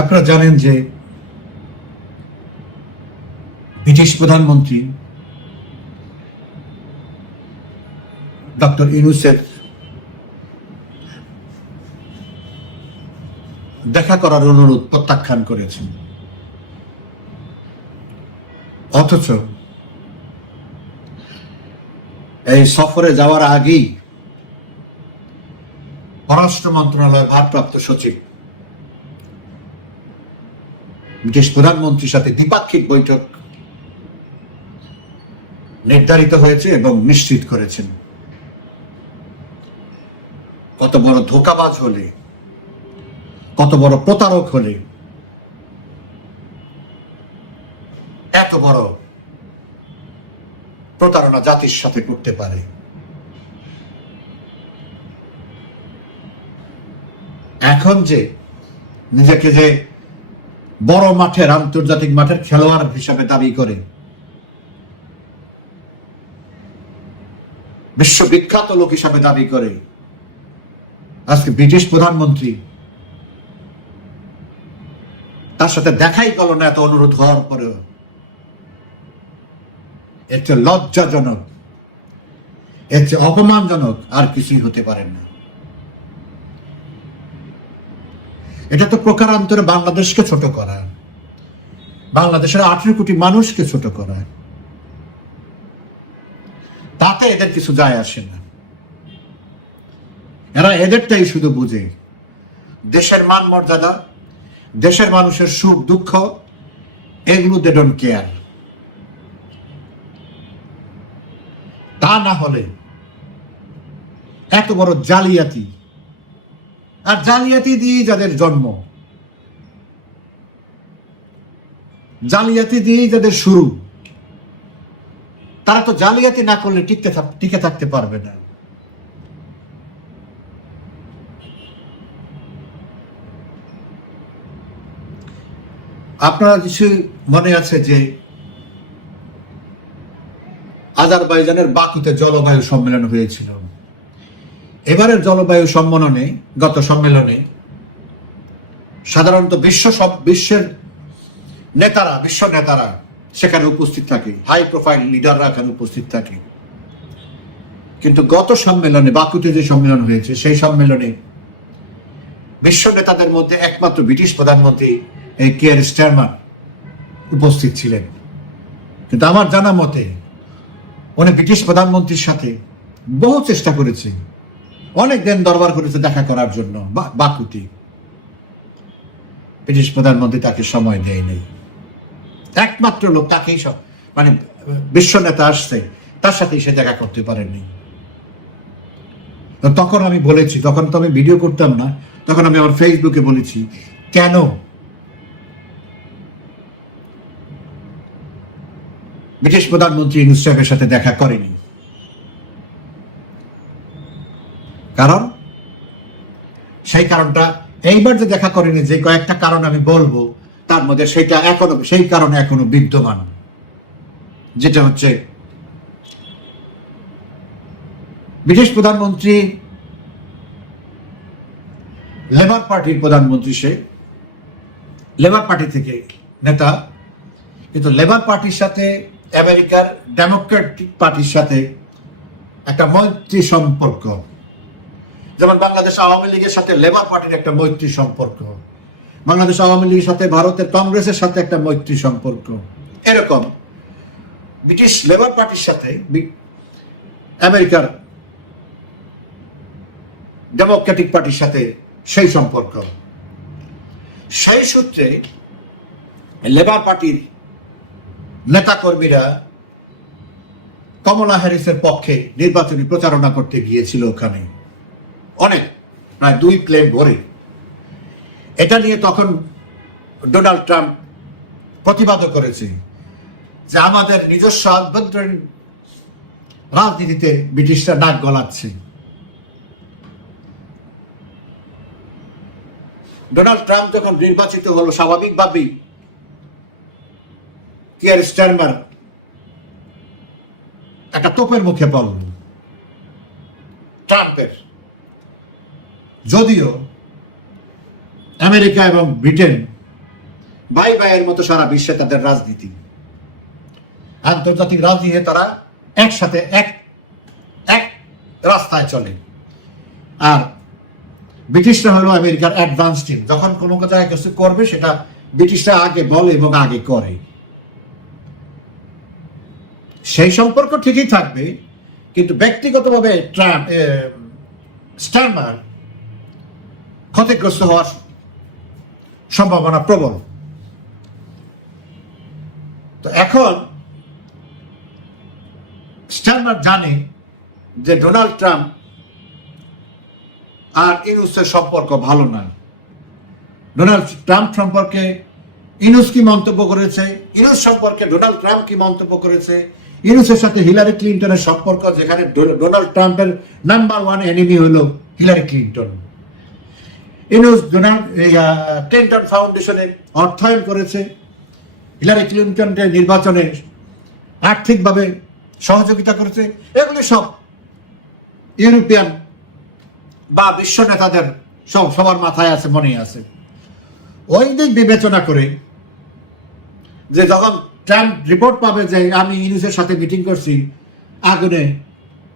আপনারা জানেন যে ব্রিটিশ প্রধানমন্ত্রী ডক্টর ইউনূসের দেখা করার অনুরোধ প্রত্যাখ্যান করেছেন, অথচ এই সফরে যাওয়ার আগেই পররাষ্ট্র মন্ত্রণালয়ের ভারপ্রাপ্ত সচিব ব্রিটিশ প্রধানমন্ত্রীর সাথে দ্বিপাক্ষিক বৈঠক নির্ধারিত হয়েছে এবং নিশ্চিত করেছেন। কত বড় ধোঁকাবাজ হলে, কত বড় প্রতারক হলে এত বড় প্রতারণা জাতির সাথে করতে পারে। এখন যে নিজেকে যে বড় মাঠের, আন্তর্জাতিক মাঠের খেলোয়াড় হিসাবে দাবি করে, বিশ্ববিখ্যাত লোক হিসাবে দাবি করে, আজকে ব্রিটিশ প্রধানমন্ত্রী তার সাথে দেখাই গেল না এত অনুরোধ হওয়ার পরেও। এর চেয়ে লজ্জাজনক, এর চেয়ে অপমানজনক আর কিছুই হতে পারে না। এটা তো প্রকারান্তরে বাংলাদেশকে ছোট করা, বাংলাদেশের 18 কোটি মানুষকে ছোট করা। তাতে এদের কিছু যায় আসে না। এরা এদেরটাই শুধু বুঝে, দেশের মান মর্যাদা, দেশের মানুষের সুখ দুঃখ, এগুলো দে ডোন্ট কেয়ার। তা না হলে এত বড় জালিয়াতি, আর জালিয়াতি দিয়ে যাদের জন্ম, জালিয়াতি দিয়ে যাদের শুরু, তারা তো জালিয়াতি না করলে টিকে থাকতে পারবে না। আপনারা কিছু মনে আছে যে আজারবাইজানের বাকুতে জলবায়ু সম্মেলন হয়েছিল। এবারের জলবায়ু সম্মেলনে, গত সম্মেলনে সাধারণত বিশ্বের নেতারা, বিশ্ব নেতারা সেখানে উপস্থিত থাকে, হাই প্রোফাইল লিডাররা এখানে উপস্থিত থাকে। কিন্তু গত সম্মেলনে, বাকুতে যে সম্মেলন হয়েছে, সেই সম্মেলনে বিশ্ব নেতাদের মধ্যে একমাত্র ব্রিটিশ প্রধানমন্ত্রী এই কিয়ার স্টারমার উপস্থিত ছিলেন। কিন্তু আমার জানা মতে উনি ব্রিটিশ প্রধানমন্ত্রীর সাথে বহু চেষ্টা করেছে, অনেক দিন দরবার করেছে দেখা করার জন্য বাকুতে। ব্রিটিশ প্রধানমন্ত্রী তাকে সময় দেয় নেই। একমাত্র লোক তাকেই মানে বিশ্ব নেতা আসছে, তার সাথে সে দেখা করতে পারেনি। তখন আমি বলেছি, তখন তো আমি ভিডিও করতাম না, তখন আমি আমার ফেসবুকে বলেছি, কেন ব্রিটিশ প্রধানমন্ত্রী ইউনূস সাহেবের সাথে দেখা করেনি? কারণ সেই কারণটা, এইবার যে দেখা করেনি, যে কয়েকটা কারণ আমি বলবো, তার মধ্যে সেই কারণে এখনো বিদ্যমান। যেটা হচ্ছে, ব্রিটিশ প্রধানমন্ত্রী লেবার পার্টির প্রধানমন্ত্রী, সে লেবার পার্টি থেকে নেতা, কিন্তু লেবার পার্টির সাথে আমেরিকার ডেমোক্রেটিক পার্টির সাথে একটা মৈত্রী সম্পর্ক, যেমন বাংলাদেশ আওয়ামী লীগের সাথে লেবার পার্টির একটা মৈত্রী সম্পর্ক, বাংলাদেশ আওয়ামী লীগের সাথে ভারতের কংগ্রেসের সাথে একটা মৈত্রী সম্পর্ক, এরকম ব্রিটিশ লেবার পার্টির সাথে আমেরিকার ডেমোক্রেটিক পার্টির সাথে সেই সম্পর্ক। সেই সূত্রে লেবার পার্টির নেতাকর্মীরা কমলা হ্যারিসের পক্ষে নির্বাচনী প্রচারণা করতে গিয়েছিল ওখানে, অনেক, প্রায় 2 প্লেন ভরে। এটা নিয়ে তখন ডোনাল্ড ট্রাম্প প্রতিবাদও করেছে যে আমাদের নিজস্ব আভ্যন্তরীণ রাজনীতিতে ব্রিটিশরা নাক গলাচ্ছে। ডোনাল্ড ট্রাম্প যখন নির্বাচিত হলো, স্বাভাবিকভাবেই কিয়ার স্টারমার একটা তোপের মুখে পড়ল ট্রাম্পের। যদিও আমেরিকা এবং ব্রিটেন ভাই ভাইয়ের মতো সারা বিশ্বে তাদের রাজনীতি, আন্তর্জাতিক রাজনীতিতে তারা একসাথে এক এক রাস্তায় চলে। আর ব্রিটিশরা হলো আমেরিকার অ্যাডভান্স টিম, যখন কোনো জায়গায় কিছু করবে সেটা ব্রিটিশরা আগে বলে এবং আগে করে। সেই সম্পর্ক ঠিকই থাকবে, কিন্তু ব্যক্তিগতভাবে স্টারমার ক্ষতিগ্রস্ত হওয়ার সম্ভাবনা প্রবল। তো এখন স্টারমার জানে যে ডোনাল্ড ট্রাম্প আর ইউনুসের সম্পর্ক ভালো না। ডোনাল্ড ট্রাম্প সম্পর্কে ইউনুস কি মন্তব্য করেছে, ইউনুস সম্পর্কে ডোনাল্ড ট্রাম্প কি মন্তব্য করেছে, ইউনুসের সাথে হিলারি ক্লিন্টনের সম্পর্ক, যেখানে ডোনাল্ড ট্রাম্পের নাম্বার 1 এনিমি হলো হিলারি ক্লিন্টন। ইউনুস ক্লিন্টন ফাউন্ডেশনে অর্থায়ন করেছে, হিলারি ক্লিন্টনকে নির্বাচনে আর্থিকভাবে সহযোগিতা করেছে। এগুলি সব ইউরোপিয়ান বা বিশ্ব নেতাদের সবার মাথায় আছে, মনে আছে। ওই দিক বিবেচনা করে যে যখন ট্রাম্প রিপোর্ট পাবে যে আমি ইউনুসের সাথে মিটিং করছি, আগুনে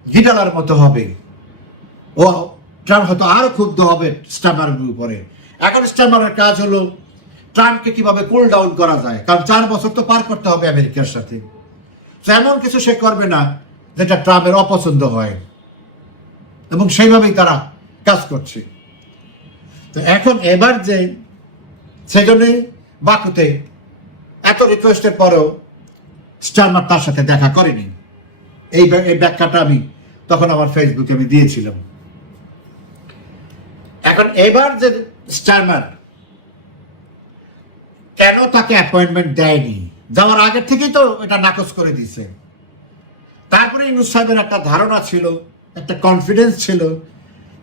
গিটালার মতো হবে, ও ট্রাম্প হয়তো আরো ক্ষুব্ধ হবে স্টারমারের উপরে। এখন স্টারমারের কাজ হলো ট্রাম্পকে কিভাবে কুল ডাউন করা যায়, কারণ 4 বছর তো পার করতে হবে আমেরিকার সাথে। এমন কিছু সে করবে না যেটা ট্রাম্পের অপছন্দ হয়, এবং সেইভাবেই তারা কাজ করছে। তো এখন এবার যে সেজন্যে বাকুতে এত রিকোয়েস্টের পরেও স্টারমার তার সাথে দেখা করেনি। এই ব্যাখ্যাটা আমি তখন আমার ফেসবুকে আমি দিয়েছিলাম। এখন এবার যে স্টারমার কেন তাকে অ্যাপয়েন্টমেন্ট দেয়নি, যাওয়ার আগের থেকেই তো এটা নাকচ করে দিছে। তারপরে ইউনুস সাহেবের একটা ধারণা ছিল, একটা কনফিডেন্স ছিল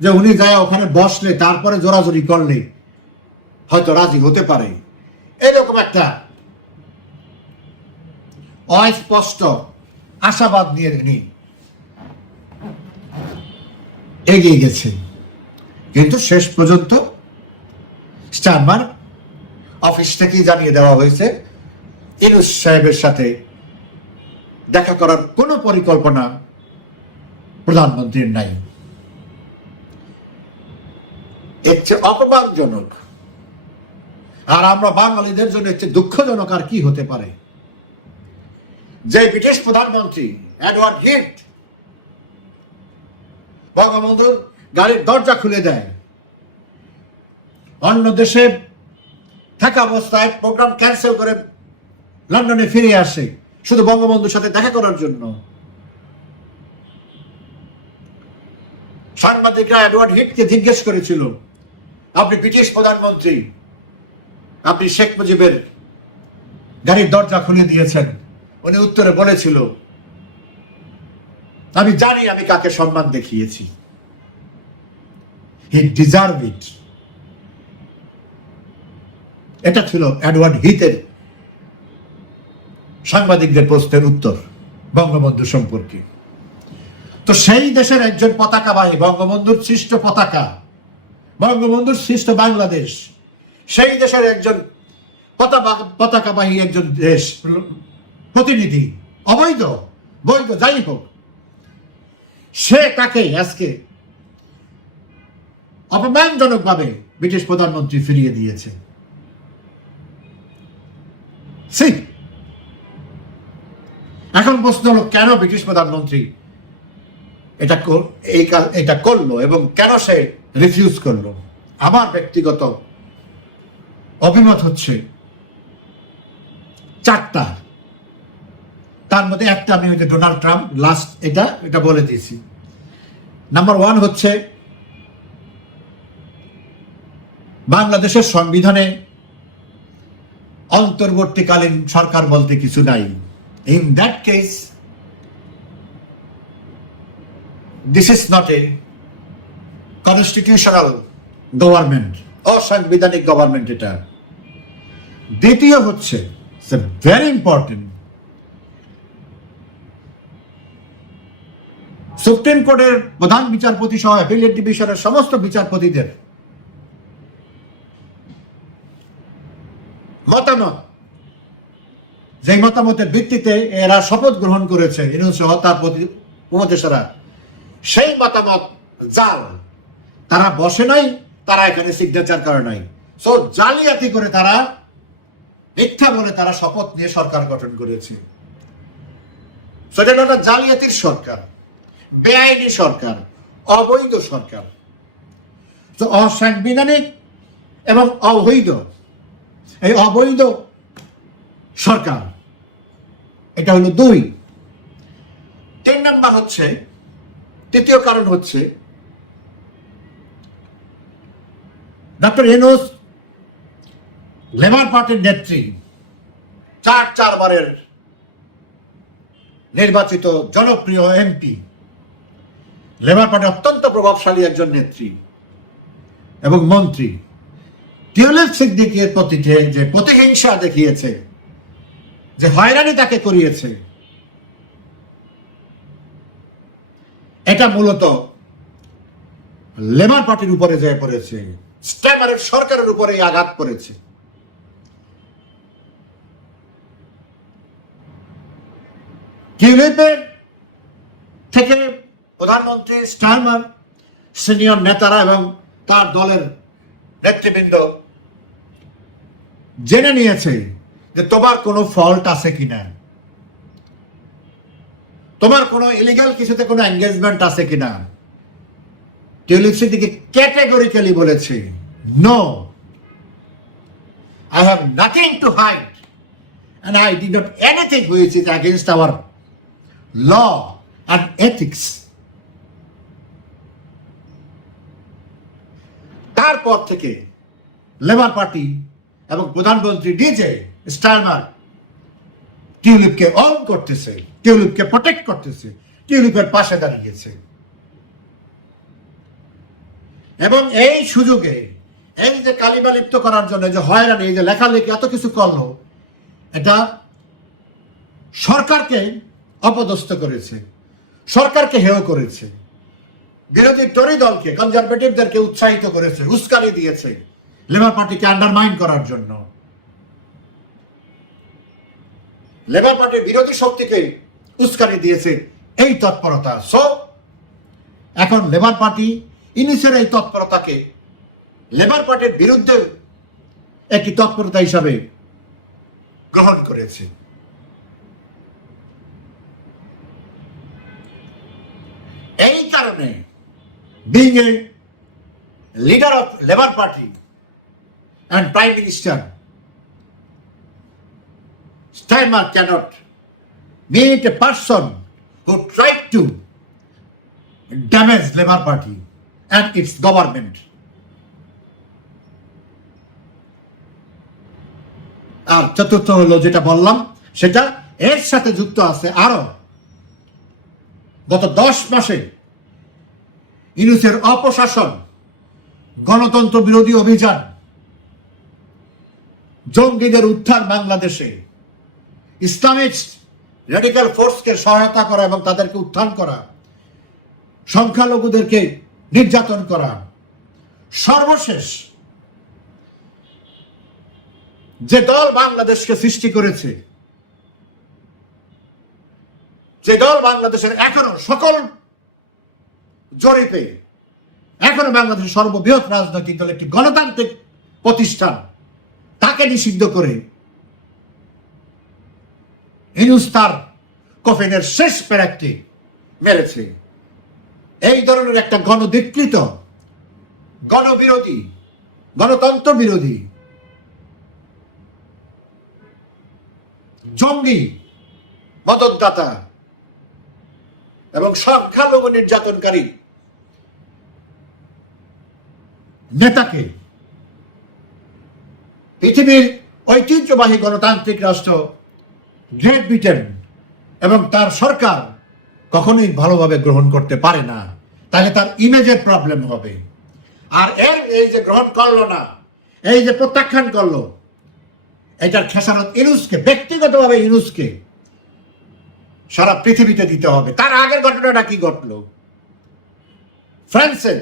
যে উনি যায় ওখানে বসলে, তারপরে জোরাজোরি করলে হয়তো রাজি হতে পারে। এরকম একটা অস্পষ্ট আশাবাদ নিয়ে এগিয়ে গেছে। কিন্তু শেষ পর্যন্ত স্টারমার অফিস থেকেই জানিয়ে দেওয়া হয়েছে ইউনুস সাহেবের সাথে দেখা করার কোনো পরিকল্পনা প্রধানমন্ত্রীর নাই। এর চেয়ে অপমানজনক আর আমরা বাঙালিদের জন্য এর চেয়ে দুঃখজনক আর কি হতে পারে যে ব্রিটিশ প্রধানমন্ত্রী এডওয়ার্ড হিট বঙ্গবন্ধুর গাড়ির দরজা খুলে দেয়, অন্য দেশে থাকা অবস্থায় প্রোগ্রাম ক্যান্সেল করে লন্ডনে ফিরে আসে শুধু বঙ্গবন্ধুর সাথে দেখা করার জন্য। সাংবাদিকরা এডওয়ার্ড হিটকে জিজ্ঞেস করেছিল, আপনি ব্রিটিশ প্রধানমন্ত্রী, আপনি শেখ মুজিবের গাড়ির দরজা খুলে দিয়েছেন। উনি উত্তরে বলেছিল, আমি জানি আমি কাকে সম্মান দেখিয়েছি, হি ডিজার্ভ ইট। এটা ছিল এডওয়ার্ড হিথের সাংবাদিকদের প্রশ্নের উত্তর বঙ্গবন্ধু সম্পর্কে। তো সেই দেশের একজন পতাকাবাহী, বঙ্গবন্ধুর সৃষ্ট পতাকা, বঙ্গবন্ধুর সৃষ্ট বাংলাদেশ, সেই দেশের একজন পতাকাবাহী একজন দেশ প্রতিনিধি, অবৈধ বৈধ যাই হোক, সে তাকে আজকে অপমানজনকভাবে ব্রিটিশ প্রধানমন্ত্রী ফিরিয়ে দিয়েছে। এখন প্রশ্ন হলো, কেন ব্রিটিশ প্রধানমন্ত্রী এটা করলো এবং কেন সে রিফিউজ করলো? আমার ব্যক্তিগত অভিমত হচ্ছে 4টা, তার মধ্যে একটা আমি ডোনাল্ড ট্রাম্প লাস্ট এটা বলে দিয়েছি। নাম্বার 1 হচ্ছে বাংলাদেশের সংবিধানে অন্তর্বর্তীকালীন সরকার বলতে কিছু নাই। In that case this is not a constitutional government, অসাংবিধানিক গভর্নমেন্ট এটা। দ্বিতীয় হচ্ছে, ভেরি ইম্পর্টেন্ট, সুপ্রিম কোর্টের প্রধান বিচারপতি সহ অ্যাপিলেট ডিভিশনের সমস্ত বিচারপতিদের মতামত, যে মতামতের ভিত্তিতে এরা শপথ গ্রহণ করেছে ইউনূস সহ তার উপদেষ্টারা, সেই মতামত জাল। তারা বসে নাই, তারা এখানে সিগনেচার করে নাই। সো জালিয়াতি করে তারা, মিথ্যা বলে তারা শপথ নিয়ে সরকার গঠন করেছে। সেটা একটা জালিয়াতির সরকার, বেআইনি সরকার, অবৈধ সরকার। তো অসাংবিধানিক এবং অবৈধ, এই অবৈধ সরকার, এটা হলো 2। 3 নম্বর হচ্ছে, তৃতীয় কারণ হচ্ছে ডক্টর ইউনূস লেবার পার্টির নেত্রী, 4 বারের নির্বাচিত জনপ্রিয় এমপি, লেবার পার্টি অত্যন্ত প্রভাবশালী একজন নেত্রী এবং মন্ত্রী। টিউলিপ সিদ্দিকের প্রতি যে প্রতিহিংসা দেখিয়েছে, যে হয়রানি তাকে করিয়েছে, এটা মূলত লেবার পার্টির উপরে যে পড়েছে, স্ট্যামারের সরকারের উপরে আঘাত করেছে। টিউলিপের থেকে প্রধানমন্ত্রী স্টারমার, সিনিয়র নেতারা এবং তার দলের নেতৃবৃন্দ জেনে নিয়েছে যে তোমার কোনো ফল্ট আছে কিনা, তোমার কোনো ইলিগাল কিছুতে কোনো এঙ্গেজমেন্ট আছে কিনা। টিউলিপ সিদ্দিকী ক্যাটেগরিক্যালি বলেছে, no, I have nothing to hide and I did not anything which is against our law and ethics. তারপর থেকে লেবার পার্টি এবং প্রধানমন্ত্রী ডিজে স্টারমার টিউলিপকে অন করতেছে, টিউলিপকে প্রোটেক্ট করতেছে, টিউলিপের পাশে দাঁড়িয়েছে। এবং এই সুযোগে, এই যে কালিমা লিপ্ত করার জন্য যে হয়রানি, এই যে লেখালেখি এত কিছু করলো, এটা সরকারকে অপদস্থ করেছে, সরকারকে হেয় করেছে, বিরোধী টরি দলকে, কনজারভেটিভদেরকে উৎসাহিত করেছে, উস্কানি দিয়েছে লেবার পার্টিকে আন্ডারমাইন করার জন্য। লেবার পার্টির বিরোধী শক্তিকে উস্কানি দিয়েছে এই তৎপরতা। সো এখন লেবার পার্টি ইউনূসের এই তৎপরতাকে লেবার পার্টির বিরুদ্ধে একটি তৎপরতা হিসাবে গ্রহণ করেছে। এই কারণে being a leader of Labour Party and Prime Minister, Steinmeier cannot meet a person who tried to damage Labour Party and its government. আর চতুর্থ হলো যেটা বললাম, সেটা এর সাথে যুক্ত আছে আরো গত 10 মাসে ইউনূসের অপশাসন, গণতন্ত্র বিরোধী অভিযান, জঙ্গিদের উত্থান বাংলাদেশে, ইসলামিস্ট রেডিক্যাল ফোর্সকে সহায়তা করা এবং তাদেরকে উত্থান করা, সংখ্যালঘুদেরকে নির্যাতন করা, সর্বশেষ যে দল বাংলাদেশকে সৃষ্টি করেছে, যে দল বাংলাদেশের এখনো সকল জরিপে এখনো বাংলাদেশের সর্ববৃহৎ রাজনৈতিক দল, একটি গণতান্ত্রিক প্রতিষ্ঠান, তাকে নিষিদ্ধ করে ইউনূস তার কফিনের শেষ পেরেকটি মেরেছে। এই ধরনের একটা গণধিকৃত, গণবিরোধী, গণতন্ত্র বিরোধী, জঙ্গি, মদতদাতা এবং সংখ্যালঘু নির্যাতনকারী নেতাকে পৃথিবীর ঐতিহ্যবাহী গণতান্ত্রিক রাষ্ট্র গ্রেট ব্রিটেন এবং তার সরকার কখনোই ভালোভাবে গ্রহণ করতে পারে না। তাহলে তার ইমেজের প্রবলেম হবে। আর এই যে গ্রহণ করলো না, এই যে প্রত্যাখ্যান করলো, এটার খেসারত ইউনূসকে, ব্যক্তিগতভাবে ইউনূসকে সারা পৃথিবীতে দিতে হবে। তার আগের ঘটনাটা কি ঘটলো? ফ্রান্সের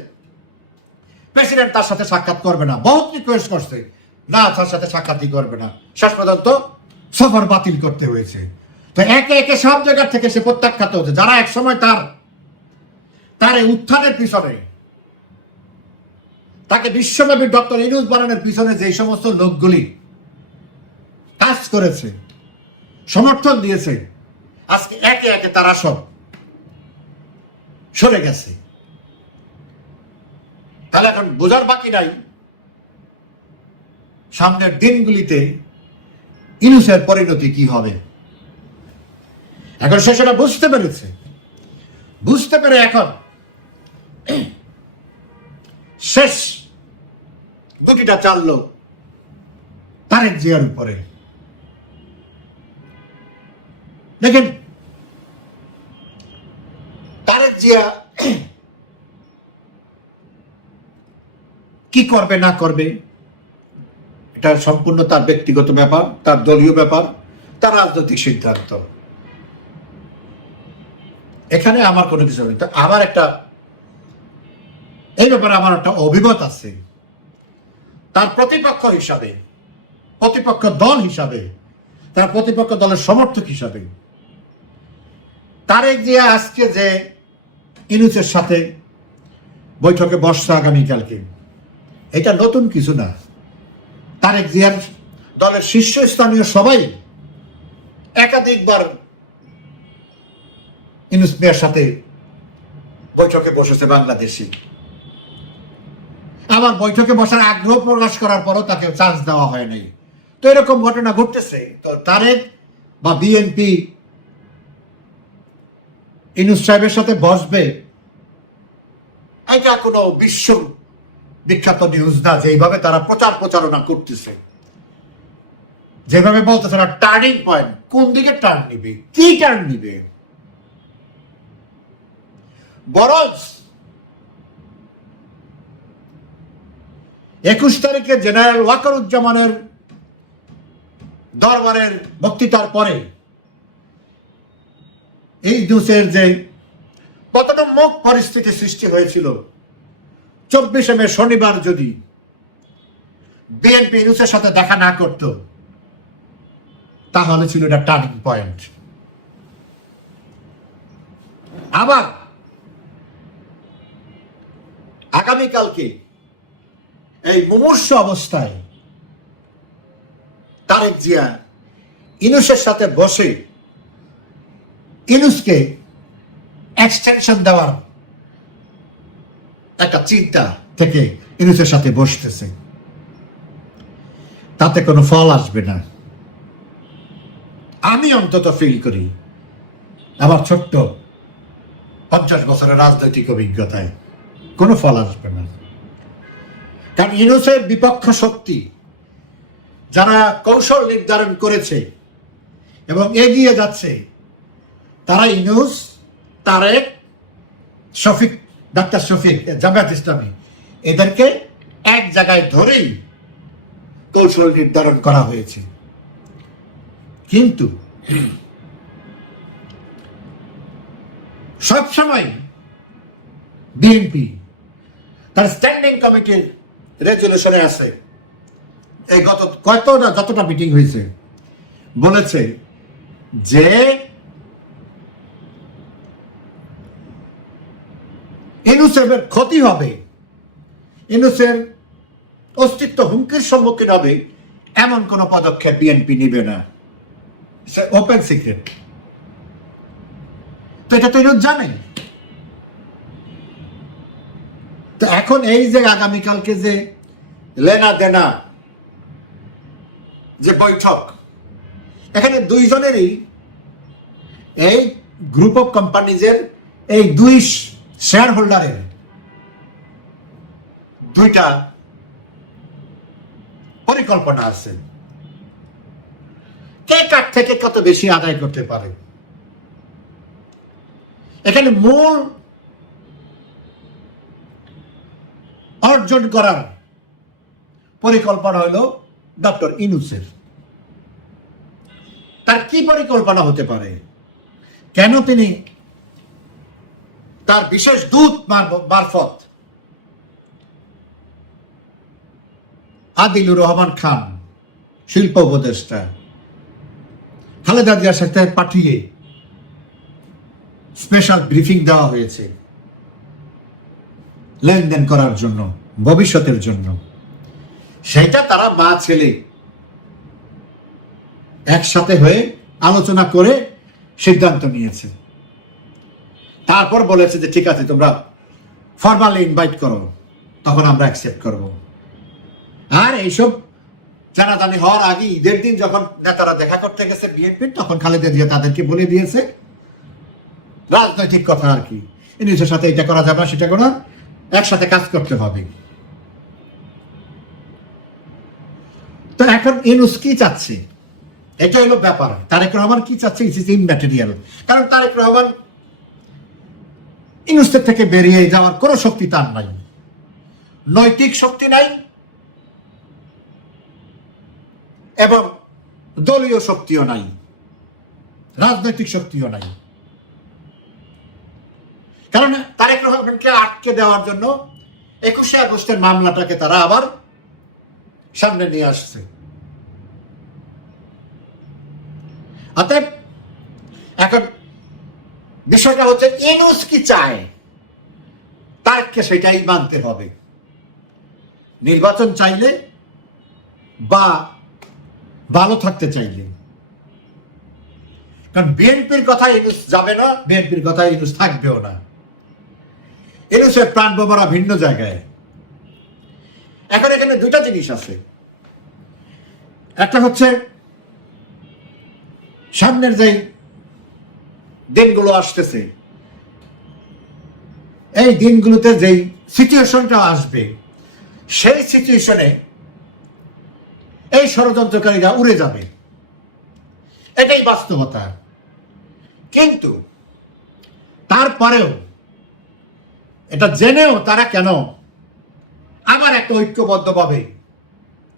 প্রেসিডেন্ট তার সাথে সাক্ষাৎ করবে না, বহুত রিকোয়েস্ট করছে, না, তার সাথে সাক্ষাৎই করবে না। শেষ পর্যন্ত সফর বাতিল করতে হয়েছে। তো একে একে সব জায়গা থেকে সে প্রত্যাখ্যাত হচ্ছে। যারা একসময় তার এই উত্থানের পিছনে, তাকে বিশ্বব্যাপী ডক্টর ইউনূস বানানোর পিছনে যে সমস্ত লোকগুলি কাজ করেছে, সমর্থন দিয়েছে, আজকে একে একে তারা সব সরে গেছে। তাহলে এখন বোঝার বাকি নাই সামনের দিনগুলিতে ইউনূসের পরিণতি কি হবে। এখন সে সেটা বুঝতে পেরেছে। বুঝতে পেরে এখন শেষ গুটিটা চাললো তারেক জিয়ার উপরে। দেখেন, তারেক জিয়া কি করবে না করবে এটা সম্পূর্ণ তার ব্যক্তিগত ব্যাপার, তার দলীয় ব্যাপার, তার রাজনৈতিক সিদ্ধান্ত। এখানে আমার কোনো কিছু নেই। আমার এই ব্যাপারে আমার একটা অভিমত আছে। তার প্রতিপক্ষ হিসাবে, প্রতিপক্ষ দল হিসাবে, তার প্রতিপক্ষ দলের সমর্থক হিসাবে তারেক জিয়া আজকে যে ইউনূসের সাথে বৈঠকে বসছে আগামীকালকে, এটা নতুন কিছু না। তারেক জিয়ার দলের শীর্ষস্থানীয় সবাই একাধিকবার ইউনূস মিয়ার সাথে বৈঠকে বসেছে বাংলাদেশি। আবার বৈঠকে বসার আগ্রহ প্রকাশ করার পরও তাকে চান্স দেওয়া হয় নাই। তো এরকম ঘটনা ঘটতেছে। তো তারেক বা বিএনপি ইউনূস সাহেবের সাথে বসবে, এটা কোনো বিশ্ব বিখ্যাত নিউজ না। যেভাবে তারা প্রচারণা করতেছে, যেভাবে বলতেছে না টার্নিং পয়েন্ট, কোন দিকে টার্ন নিবে, কি টার্ন নিবে। বরং 21 তারিখে জেনারেল ওয়াকারুজ্জামানের দরবারের বক্তৃতার পরে এই ইউনূসের যে পতনোন্মুখ পরিস্থিতি সৃষ্টি হয়েছিল, 24 মে শনিবার যদি বিএনপি ইউনূসের সাথে দেখা না করত, তাহলে ছিল এটা টার্নিং পয়েন্ট। আবার আগামীকালকে এই মুমূর্ষু অবস্থায় তারেক জিয়া ইউনূসের সাথে বসে ইউনূসকে এক্সটেনশন দেওয়ার একটা চিন্তা থেকে ইউনূসের সাথে বসতেছে। তাতে কোনো ফল আসবে না, আমি অন্তত ফিল করি আমার ছোট্ট 50 বছরের রাজনৈতিক অভিজ্ঞতায়। কোনো ফল আসবে না। কারণ ইউনূসের বিপক্ষ শক্তি যারা কৌশল নির্ধারণ করেছে এবং এগিয়ে যাচ্ছে, তারা ইউনূস, তারেক, শফিক, ডাক্তার শফিক, জামায়াত ইসলামী, এদেরকে এক জায়গায় ধরেই কৌশল নির্ধারণ করা হয়েছে। কিন্তু সবসময় বিএনপি তার স্ট্যান্ডিং কমিটির রেজুলেশনে আছে, এই যতটা মিটিং হয়েছে, বলেছে যে ইউনূসের ক্ষতি হবে, ইউনূসের অস্তিত্ব হুমকির সম্মুখীন হবে, এমন কোন পদক্ষেপ বিএনপি নিবে না। Open secret. তো এটা তো ইউনূস জানে। তো এখন এই যে আগামীকালকে যে লেনা দেনা যে বৈঠক, এখানে দুইজনেরই এই গ্রুপ অফ কোম্পানিজের এই দুই শেয়ার হোল্ডারের দুইটা পরিকল্পনা আছে, কে কার থেকে কত বেশি আদায় করতে পারে। এখানে মূল অর্জন করার পরিকল্পনা হলো ডক্টর ইউনূসের। তার কি পরিকল্পনা হতে পারে? কেন তিনি তার বিশেষ দূত মারফত আদিলুর রহমান খান শিল্প উপদেষ্টা খালেদা জিয়ার সাথে পাঠিয়ে স্পেশাল ব্রিফিং দেওয়া হয়েছে লেনদেন করার জন্য, ভবিষ্যতের জন্য। সেটা তারা মা ছেলে একসাথে হয়ে আলোচনা করে সিদ্ধান্ত নিয়েছে। তারপর বলেছে যে ঠিক আছে, তোমরা ফরমালি ইনভাইট করো, তখন আমরা অ্যাকসেপ্ট করব। আর এইসব জানাজানি হওয়ার আগে ঈদের দিন যখন নেতারা দেখা করতে গেছে বিএনপির, তখন খালেদা জিয়া তাদেরকে বলে দিয়েছে রাজনৈতিক কথা আর কি, ইউনূসের সাথে এটা করা যাবে না, সেটা করা, একসাথে কাজ করতে হবে। তো এখন ইউনূস কি চাচ্ছে, এটা হলো ব্যাপার। তারেক রহমান কি চাচ্ছে, ইট ইজ ইমম্যাটেরিয়াল। কারণ তারেক রহমান ইউনূসের থেকে বেরিয়ে যাওয়ার কোনো শক্তি তার নাই, নৈতিক শক্তি নাই এবং দলীয় শক্তিও নাই, রাজনৈতিক শক্তিও নাই। কারণ তারেক রহমানকে আটকে দেওয়ার জন্য 21শে আগস্টের মামলাটাকে তারা আবার সামনে নিয়ে আসছে। অতএব এখন বিষয়টা হচ্ছে ইউনূস কি চায়, তারেককে সেটাই মানতে হবে। নির্বাচন চাইলে বা ভালো থাকতে চাইলে, কারণ বিএনপির কথা ইউনূস যাবে না, বিএনপির কথা ইউনূস থাকবেও না। ইউনূসের প্রাণ বোমারা ভিন্ন জায়গায়। এখন এখানে দুইটা জিনিস আছে। একটা হচ্ছে সামনের যে দিনগুলো আসতেছে, এই দিনগুলোতে যেই সিচুয়েশনটা আসবে, সেই সিচুয়েশনে এই ষড়যন্ত্রকারীরা উড়ে যাবে, এটাই বাস্তবতা। কিন্তু তারপরেও এটা জেনেও তারা কেন আবার একটা ঐক্যবদ্ধভাবে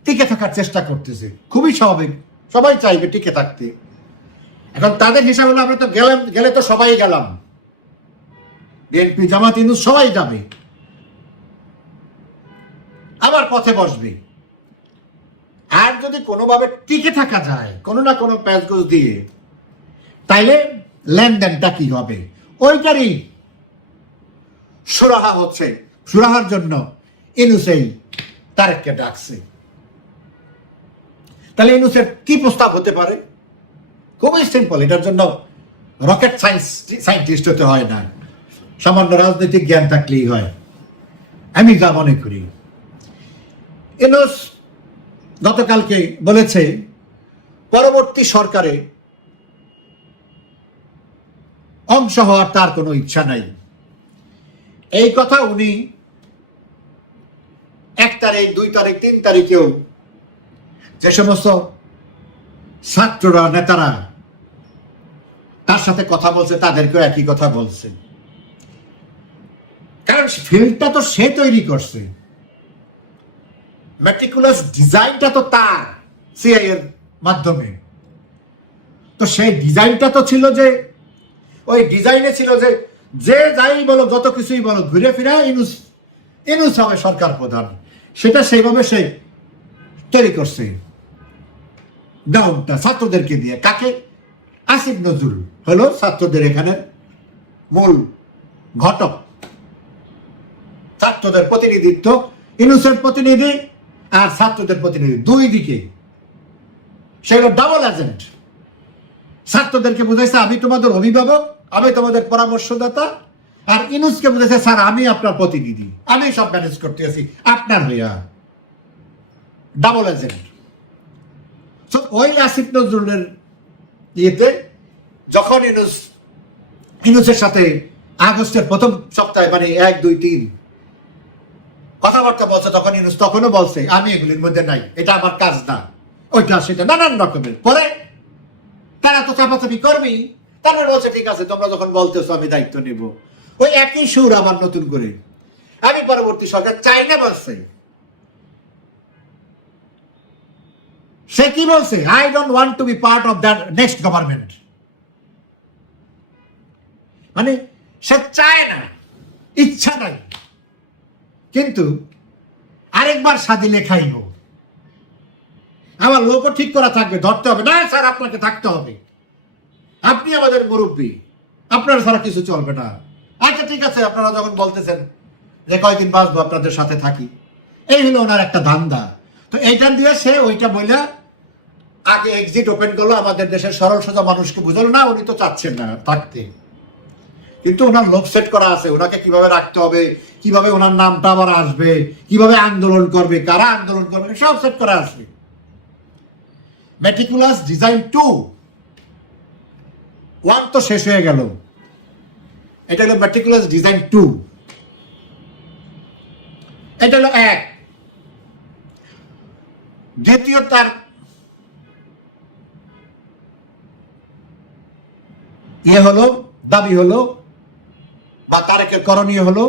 টিকে থাকার চেষ্টা করতেছে, খুবই স্বাভাবিক। সবাই চাইবে টিকে থাকতে। এখন তাদের হিসাব হলো আমরা তো গেলে তো সবাই গেলাম, বিএনপি জামাত ইউনূস সবাই যাবে, আবার পথে বসবে। আর যদি কোনোভাবে টিকে থাকা যায় কোনো না কোনো প্যাচগোজ দিয়ে, তাইলে লেনদেনটা কি হবে, ওইটারই সুরাহা হচ্ছে। সুরাহার জন্য ইউনূসেই তারেককে ডাকছে। তাহলে ইউনূসের কি প্রস্তাব হতে পারে? খুবই সিম্পল। এটার জন্য রকেট সায়েন্টিস্ট হতে হয় না, সামান্য রাজনৈতিক জ্ঞান থাকলেই হয়। আমি যা মনে করি, ইউনূস গতকালকে বলেছে পরবর্তী সরকারে অংশ হওয়ার তার কোনো ইচ্ছা নাই। এই কথা উনি 1 তারিখ, 2 তারিখ, 3 তারিখেও যে সমস্ত ছাত্ররা, নেতারা তার সাথে কথা বলছে, তাদেরকেও একই কথা বলছে। কারণ ফিল্ডটা তো সে তৈরি করছে, ম্যাটিকুলাস ডিজাইনটা তো তার, সিআই এর মাধ্যমে। তো সেই ডিজাইনটা তো ছিল যে, ওই ডিজাইনে ছিল যে যে যাই বলো, যত কিছুই বলো, ঘুরে ফিরে ইউনূস হবে সরকার প্রধান। সেটা সেইভাবে সে তৈরি করছে, ডাউনটা ছাত্রদেরকে দিয়ে। কাকে? আসিফ নজরুল হলো ছাত্রদের এখানে মূল ঘটক, ছাত্রদের প্রতিনিধিত্ব, ইউনূসের প্রতিনিধি আর ছাত্রদের প্রতিনিধি, দুই দিকে সে হলো ডাবল এজেন্ট। ছাত্রদেরকে বুঝাইছে আমি তোমাদের অভিভাবক, আমি তোমাদের পরামর্শদাতা, আর ইউনূসকে বুঝাইছে স্যার আমি আপনার প্রতিনিধি, আমি সব ম্যানেজ করতে আছি আপনার হইয়া। Double agent. ওই আসিফ নজরুলের ইয়েতে যখন ইউনূসের সাথে আগস্টের প্রথম সপ্তাহে, মানে 1, 2, 3 কথাবার্তা বলছে, তখন ইউনূস তখনও বলছে আমি এগুলির মধ্যে নাই, এটা আমার কাজ না, ওইটা সেটা নানান রকমের। পরে তারা তো চাপাচাপি করবেই, তারপরে বলছে ঠিক আছে তোমরা যখন বলতেছো আমি দায়িত্ব নেব। ওই একই সুর আবার নতুন করে আমি পরবর্তী সরকার চাই না বলছে। সে কি বলছে? I don't want to be part of that next government. মানে সে চায় না, ইচ্ছা নাই, কিন্তু আরেকবার সাজিলে খাইব, আমার লোকও ঠিক করা থাকবে, ধরতে হবে না স্যার, আপনাকে থাকতে হবে, আপনি আমাদের মুরব্বী, আপনার ছাড়া কিছু চলবে না। আচ্ছা ঠিক আছে, আপনারা যখন বলতেছেন যে কয়দিন বাঁচবো আপনাদের সাথে থাকি, এই হলো ওনার একটা ধান্দা। তো এইটা দিয়ে সে ওইটা বইলা আগে এক্সিট ওপেন করলো, আমাদের দেশের সরল সোজা মানুষকে বুঝালো না উনি তো চাচ্ছেন না থাকতে, কিন্তু ওনার লোক সেট করা আছে, ওনাকে কিভাবে রাখতে হবে, কিভাবে ওনার নামটা আবার আসবে, কিভাবে আন্দোলন করবে, কারা আন্দোলন করবে, সব সেট করা আছে। মেটিকুলাস ডিজাইন 2 1 তো শেষ হয়ে গেল, এটা হলো মেটিকুলাস ডিজাইন 2। এটা হলো 1। দ্বিতীয় তার হলো দাবি হলো বা তারেকের করণীয় হলো,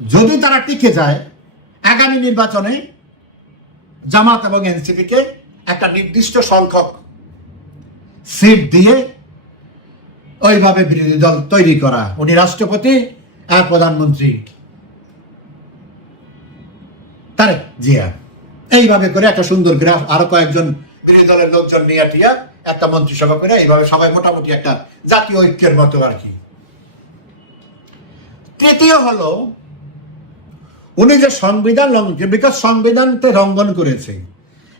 যদি তারা টিকে যায় আগামী নির্বাচনে জামাত এবং এনসিপিকে একটা নির্দিষ্ট সংখ্যক সিট দিয়ে ওইভাবে বিরোধী দল তৈরি করা। উনি রাষ্ট্রপতি আর প্রধানমন্ত্রী তারেক জিয়া, এইভাবে করে একটা সুন্দর গ্রাফ, আরো কয়েকজন বিরোধী দলের লোকজন নিয়ে টিয়া একটা মন্ত্রিসভা করে এইভাবে সবাই মোটামুটি একটা জাতীয় ঐক্যের মতো আর কি। তৃতীয় হলো উনি যে সংবিধান লঙ্ঘন, বিকজ সংবিধানকে লঙ্ঘন করেছে,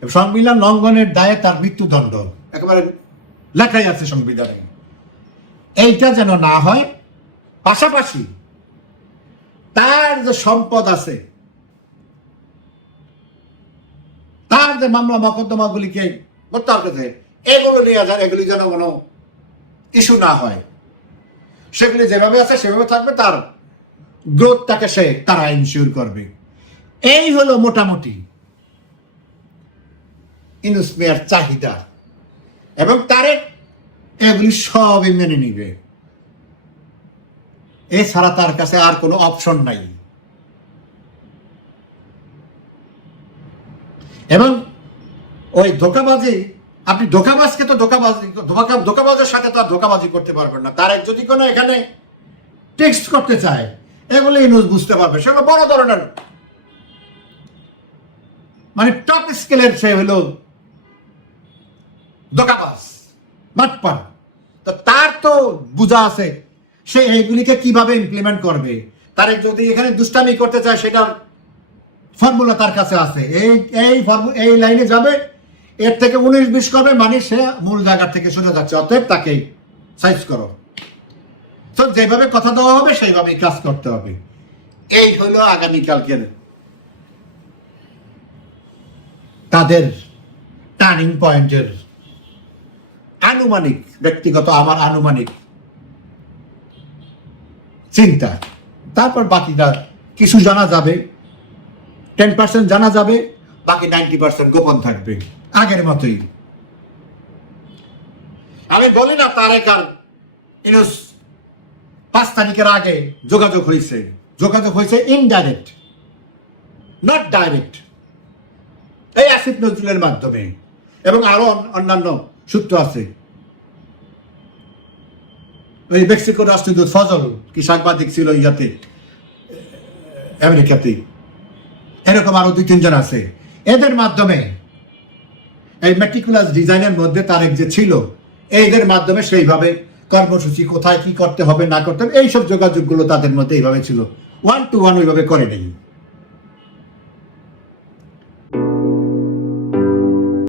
সংবিধান লঙ্ঘনের দায়ে তার মৃত্যুদণ্ড একেবারে লেখাই আছে সংবিধানে, এইটা যেন না হয়। পাশাপাশি তার যে সম্পদ আছে, তার যে মামলা মকদ্দমাগুলিকে করতে হবে, এগুলো নিয়ে যায়, এগুলি যেন কোনো ইস্যু না হয়, সেগুলি যেভাবে আছে সেভাবে থাকবে, তার গ্রোথটাকে সে তারা ইনশিওর করবে। এই হলো মোটামুটি ইউনূস মিয়ার চাহিদা, এবং তারেক এগুলি সবই মেনে নিবে, এছাড়া তার কাছে আর কোনো অপশন নাই। এবং ওই ধোকাবাজি, আপনি ধোকাবাজকে তো ধোকাবাজের সাথে তো আর ধোকাবাজি করতে পারবেন না। তারেক যদি কোনো এখানে টেক্সট করতে চায়, এগুলো ইউনূস বুঝতে পারবে, সেগুলো বড় ধরনের মানে টপ স্কেলের সে হলো ধোকাবাজ, মাঠপার। তো তার তো বোঝা আছে সে এইগুলিকে কিভাবে ইমপ্লিমেন্ট করবে। তারেক যদি এখানে দুষ্টামি করতে চায়, সেটার ফর্মুলা তার কাছে আছে, এই লাইনে যাবে, এর থেকে 19-20 করবে, মানে সে মূল জায়গা থেকে সোজা যাচ্ছে, অতএব তাকে সাইজ করো। তো যেভাবে কথা দেওয়া হবে সেইভাবেই কাজ করতে হবে। এই হলো আগামীকালকের তাদের টার্নিং পয়েন্টের আনুমানিক, ব্যক্তিগত আমার আনুমানিক চিন্তা। তারপর বাকিটা কিছু জানা যাবে, 10% জানা যাবে, বাকি 90% গোপন থাকবে আগের মতোই। আমি বলি না তারেক আর ইউনূস 5 তারিখের আগে যোগাযোগ হয়েছে ইনডাইরেক্ট, নট ডাইরেক্ট, এই আসিফ নজরুলের মাধ্যমে, এবং আরো অন্যান্য সূত্র আছে। ওই মেক্সিকোর রাষ্ট্রদূত ফজল কি সাংবাদিক ছিল ইয়াতে, আমেরিকাতে, এরকম আরো 2-3 জন আছে। এদের মাধ্যমে এই মেটিকুলাস ডিজাইনের মধ্যে তারেক যে ছিল, এইদের মাধ্যমে সেইভাবে কর্মসূচি কোথায় কি করতে হবে না করতে হবে, এইসব যোগাযোগগুলো তাদের মধ্যে এইভাবে ছিল, 1 to 1 ওইভাবে করে নেই।